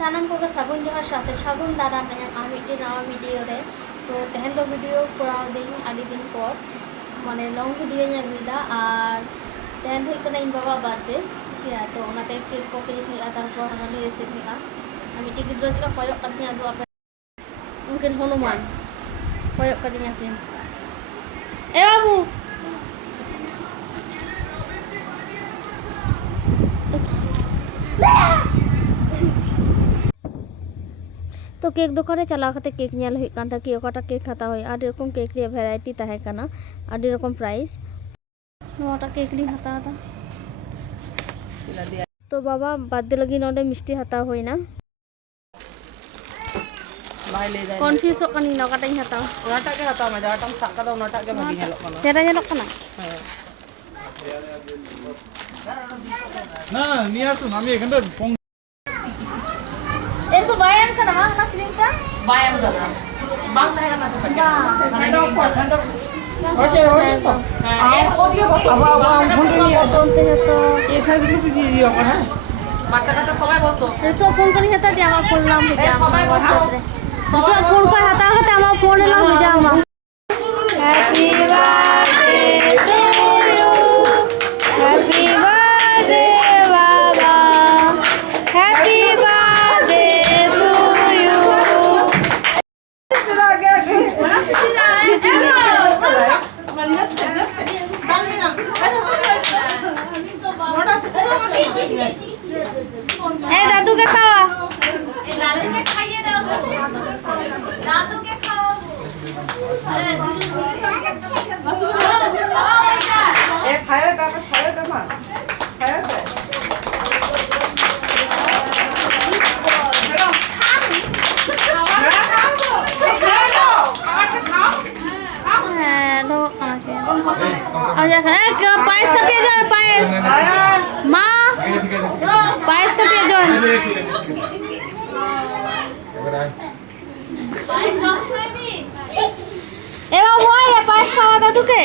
सानम को सगुन जोहार साथे सगुन दारा में आमिटी नवा वीडियो रे तो तेहन दो वीडियो कोराव दिन आदि दिन पर माने लॉन्ग वीडियो ᱧ अगुइदा और तेहन हुई कना इन बाबा बर्थडे ठीक तो ओनाते केक को किनी हुई तारपर हमारे रेसिपी हुआ आमिटी गिद्रो चिका कोयक कदिया दो आपे उनकिन हनुमान कोयक कदिया किन ए बाबू तो केक दुकान चला केक नेल हुई कान था कि ओकाटा केक खाता हुई आदि रकम केक रे वैरायटी ताहे काना आदि रकम प्राइस नोटा केक ली हता था तो बाबा बर्थडे लगी नोडे मिष्टी हता हुई ना बाय ले जाए कन्फ्यूज कनी नोकाटा ही हता ओनाटा के हता मैं जाटा साका दो ओनाटा के भागी नेलो कना तेरा नेलो कना ना निया सुन আমি এখানটা एक तो बायन का ना ना फिल्मটা बायम दादा बांग रहेगा ना तो ओके ओके तो हां ये ऑडियो बस अब हम फोन নিয়ে আসো सुनते हैं तो এই সাইজ গুলো দিয়ে দিও না বাচ্চা কাচ্চা সবাই বসো तो फोन करी हता दे আমার फोन नाम हो जा সবাই বসো तो फोन पर हता हता আমার फोन नाम हो जा আমার happy birthday to you happy birthday बाबा हैप्पी बर्थडे टू यू ए दादू के खावा दादू के खाइए दादू के खाओ ए खाए का मां खाए का और क्या पायस कटिए जाए पायस माँ पायस कटिए जाए ए बाबू ये पायस खावा था तू के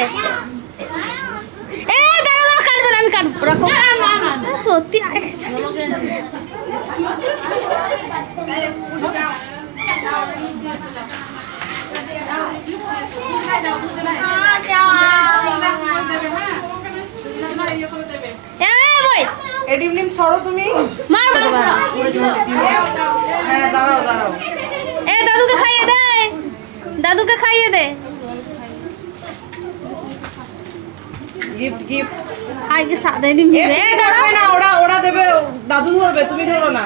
ए दादा काट दो ना काट रखो ना सोती है এডিমনিম সরো তুমি मार হ্যাঁ দাঁড়াও দাঁড়াও ए दादू के खाइए दे दादू के खाइए दे गिफ्ट गिफ्ट आगे सादे डिम ए दादा না ওরা ওরা দেবে দাদু ধরবে তুমি ধরো না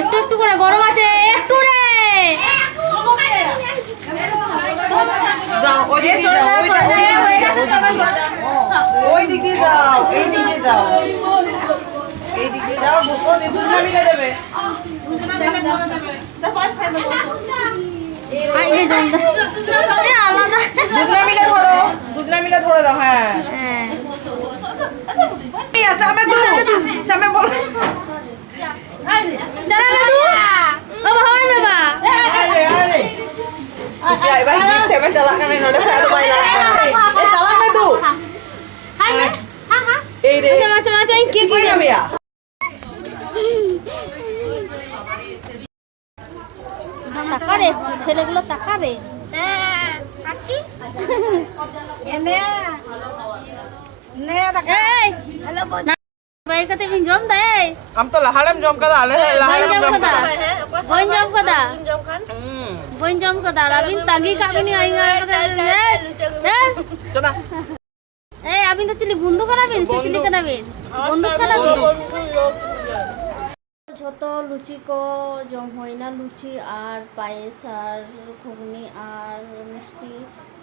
একটু একটু করে গরম আছে একটু রে যাও ওই দিকে যাও ওই দিকে যাও এই দিকে যাও এই দিকে যাও বসো দুজনে মিলে দেবে আগে জমদা এ আলাদা দুজনে মিলে ধরে দাও হ্যাঁ হ্যাঁ এই চামে দাও চামে বল चला दादू अब हवाई में बा Chạy bay gift thì bay jalan kami nolak saya tu bay jalan. Jalan me tu. हाय में हां हां Eh deh. macam-macam ini Kiki ya ya. টাকা রে ছেলেগুলো টাকা রে আসি এনে নে টাকা এই হ্যালো বাই কতে বিন জম দে Am tu lahalam jom kada ale বইন জম lahalam jom কদা kada. বইন জম কদা Hmm. বইন জম কদা রাবিন তাগি কাবিনি আইঙ্গা কদা Coba. এই আবিন তো চিলি বন্ধু করাবেন সে চিলি করাবেন বন্ধু করাবেন যত লুচি को জম হয় না লুচি আর পায়েস আর ঘুগনি আর মিষ্টি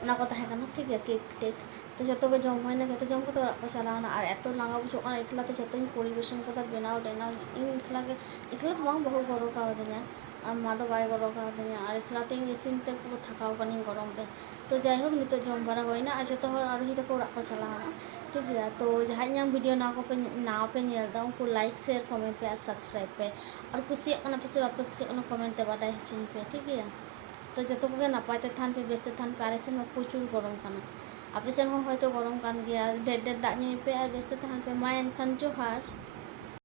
ওনা কথা है ना ठीक है केक टेक तो जत को जम হয় না যত जम को तो चला ना और एत लांगा बुझो ना एकला तो जत परिवेशन को बनाओ देना इन एकला तो बांग बहु गरो का दिया और मादो बाय गरो का दिया और एकला ते इसिन ते पूरा थकाव कनी गरम पे तो जाय होक नितो जम बना होय ना और जत हर और ही तो को चला ना ठीक है तो जहाँ यहाँ वीडियो ना पे नेलदा उनको लाइक शेयर कमेंट पे और सब्सक्राइब पे और कुछ बापे कुछ कमेंट पे बाटाई चुन पे ठीक है तो जो को नपाते थान पे बेसे थान पारे से प्रचुर गरम करना ᱟᱯᱮ ᱥᱮᱱ ᱦᱚᱸ ᱦᱚᱭᱛᱳ ᱜᱚᱨᱚᱢ ᱠᱟᱱ ᱜᱮᱭᱟ, ᱰᱷᱮᱨ ᱰᱷᱮᱨ ᱫᱟᱜ ᱧᱩᱭ ᱯᱮ ᱟᱨ ᱵᱮᱥᱛᱮ ᱛᱟᱦᱮᱱ ᱯᱮ᱾ ᱢᱟ ᱮᱱᱠᱷᱟᱱ ᱡᱚᱦᱟᱨ।